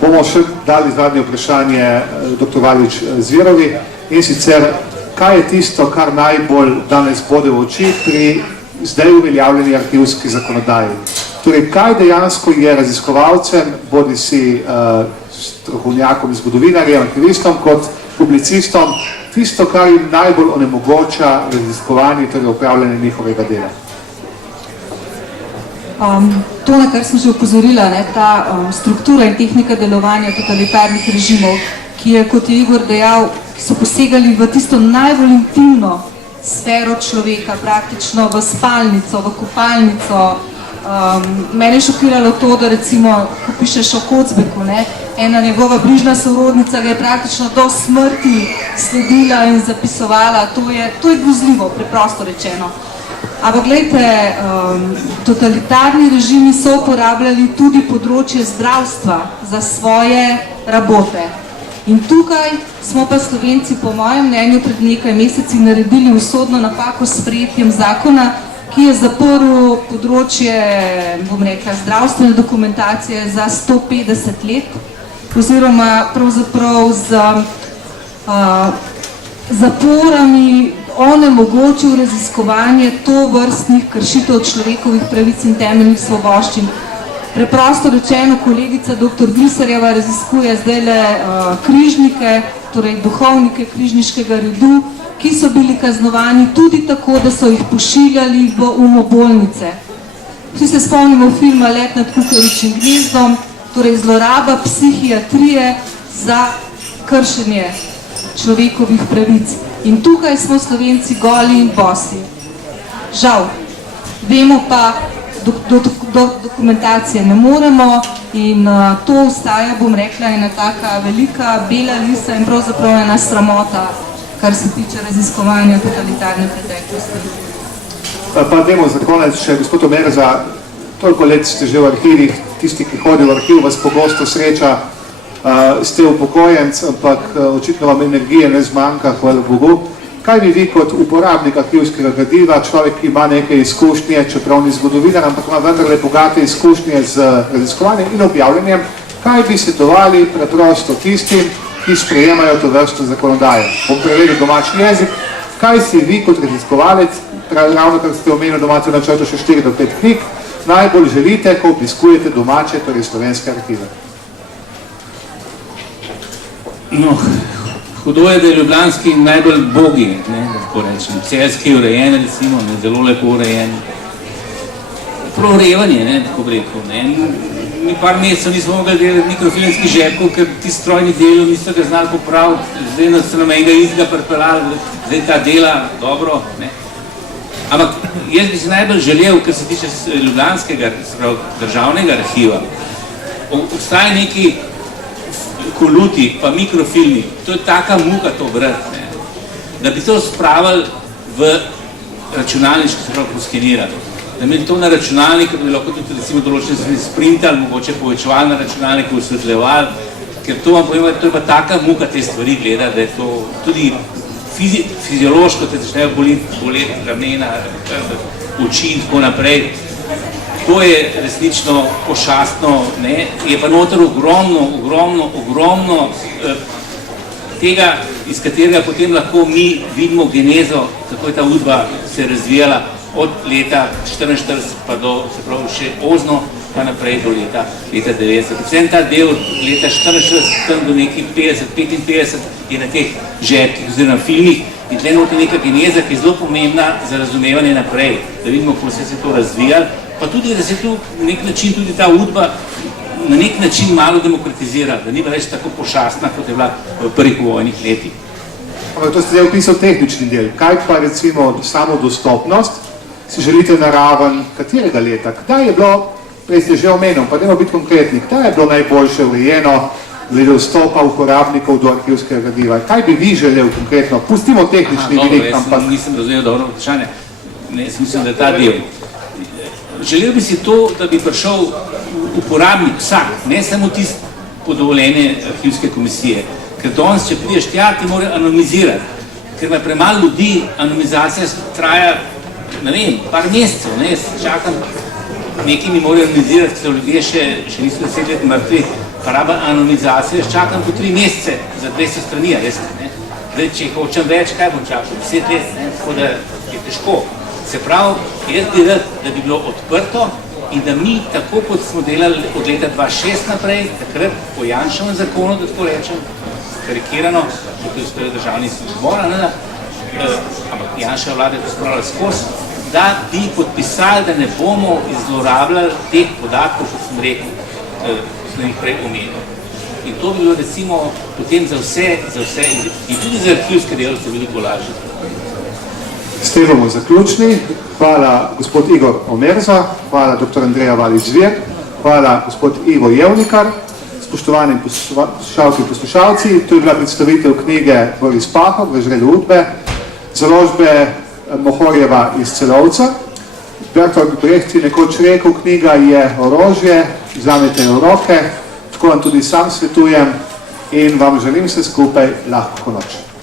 Bomo še dali zadnje vprašanje dr. Valič Zverovi, in sicer, kaj je tisto, kar najbolj danes bode v oči pri zdaj uveljavljeni arhivski zakonodaji? Torej, kaj dejansko je raziskovalcem, bodi si strokovnjakom, zgodovinarjem, arhivistom, kot publicistom, tisto, kar jim najbolj onemogoča raziskovanje, torej upravljanje njihovega dela? To, na kar sem že upozorila, ta struktura in tehnika delovanja totalitarnih režimov, ki je, kot je Igor dejal, ki so posegali v tisto najbolj intimno sfero človeka, praktično v spalnico, v kopalnico, Mene je šokiralo to, da recimo, ko pišeš o Kocbeku, ena njegova bližnja sorodnica ga je praktično do smrti sledila in zapisovala. To je grozljivo, preprosto rečeno. Ampak glejte, totalitarni režimi so uporabljali tudi področje zdravstva za svoje rabote. In tukaj smo pa Slovenci, po mojem mnenju, pred nekaj meseci naredili usodno napako s sprejetjem zakona, ki je zaprl področje, bom rekla, zdravstvene dokumentacije za 150 let, oziroma pravzaprav z zaporami onemogočil raziskovanje tovrstnih kršitev človekovih pravic in temeljnih svoboščin. Preprosto rečeno, kolegica dr. Glisarjeva raziskuje zdajle križnike, torej duhovnike križniškega redu, ki so bili kaznovani tudi tako, da so jih pošiljali v umobolnice. Vsi se spomnimo filma Let nad kukavičjim gnezdom, torej zloraba psihiatrije za kršenje človekovih pravic. In tukaj smo Slovenci goli in bosi. Žal, vemo pa, do dokumentacije ne moremo in to ostaja, bom rekla, ena taka velika bela lisa in pravzaprav ena sramota, kar se tiče raziskovanja totalitarne preteklosti. Pa dajmo za konec še, gospod Omerza, toliko let ste že v arhivih, tisti, ki hodi v arhiv, vas pogosto sreča, ste upokojenc, ampak očitno vam energije ne zmanjka, hvala Bogu. Kaj bi vi kot uporabnik arhivskega gradiva, človek, ki ima neke izkušnje, čeprav ni zgodovinar, ampak ima vendarle bogate izkušnje z raziskovanjem in objavljanjem, kaj bi svetovali preprosto tistim, ki sprejemajo to vrsto zakonodaje? Bom prevedel domačni jezik. Kaj si vi kot raziskovalec, ravno kar ste omenili, da imate v načrtu še 4 do 5 knjig, najbolj želite, ko obiskujete domače, torej slovenske arhive? No, hudo je, da je ljubljanski najbolj bogi, tako rečem. Celjski je urejen, recimo, zelo lepo urejen. Prorevanje, tako bi rekel. Mi par mesecev nismo mogli delati mikrofilmskih žepkov, ker ti strojni delo niso ga znali popraviti. Zdaj so nam enega izga pripeljali, zdaj ta dela dobro. Ampak jaz bi si najbolj želel, kar se tiče ljubljanskega, državnega arhiva, obstaja neki koluti, pa mikrofilmi, to je taka muka to brati, da bi to spravili v računalniško, se pravi poskenirali. Da bi to na računalnik, da bi lahko tudi recimo določene se sprintali, mogoče povečevali na računalnik, osvetljevali, ker to vam povem, to je pa taka muka te stvari gleda, da je to tudi fiziološko, te začnejo boleti ramena, oči in tako naprej. To je resnično pošastno, je pa noter ogromno tega, iz katerega potem lahko mi vidimo genezo, kako je ta udba se razvijala od leta 1944 pa do, se pravi, še pozno, pa naprej do leta 1990. Predvsem ta del leta 1944, tam do nekih 50-55 je na teh žepkih oziroma filmih in tle noti neka geneza, ki je zelo pomembna za razumevanje naprej, da vidimo, kako se je to razvijalo, pa tudi, da se tu na nek način tudi ta udba na nek način malo demokratizira, da ni več tako pošastna, kot je bila v prvih vojnih letih. To ste zdaj opisal tehnični del. Kaj pa recimo samo dostopnost? Si želite na raven katerega leta? Kdaj je bilo, prej ste že omenil, pa dajmo biti konkretni, kdaj je bilo najboljše urejeno glede vstopa uporabnikov do arhivskega gradiva? Kaj bi vi želel konkretno? Pustimo tehnični vidik, ampak... Nisem razumel dobro vprašanje. Mislim, da je ta del. Želel bi si to, da bi prišel uporabnik vsak, ne samo tist podovoljene arhivske komisije. Ker danes, če prideš tja, ti mora anonimizirati. Ker ima premalo ljudi, anonimizacija traja, ne vem, par mesecev, čakam, nekaj mi morajo anonimizirati, ker so ljudje še niso 10 let mrtvi, pa raba anonimizacije, čakam po 3 mesece za 200 strani, veste. Zdaj, če hočem več, kaj bom čakal? 10 let, tako da je težko. Se pravi, jaz bi rad, da bi bilo odprto in da mi, tako kot smo delali od leta 2006 naprej, takrat po Janševem zakonu, da tako rečem, karikirano, kot je stoji državni zbor, ampak Janševa vlada je to spravila skozi, da bi podpisali, da ne bomo zlorabljali teh podatkov, kot sem rekel, kot sem jih prej omenil. In to bi bilo recimo potem za vse in tudi za arhivske delavce veliko lažje. S tem bomo zaključili. Hvala gospod Igor Omerza, hvala dr. Andreja Valič-Zver, hvala gospod Ivo Jevnikar, spoštovani poslušalke in poslušalci. To je bila predstavitev knjige Boris Pahor v žredu Udbe, založbe Mohorjeva iz Celovca. Bertolt Brecht je nekoč rekel, knjiga je orožje, vzamete jo v roke, tako vam tudi sam svetujem in vam želim vse skupaj lahko noč.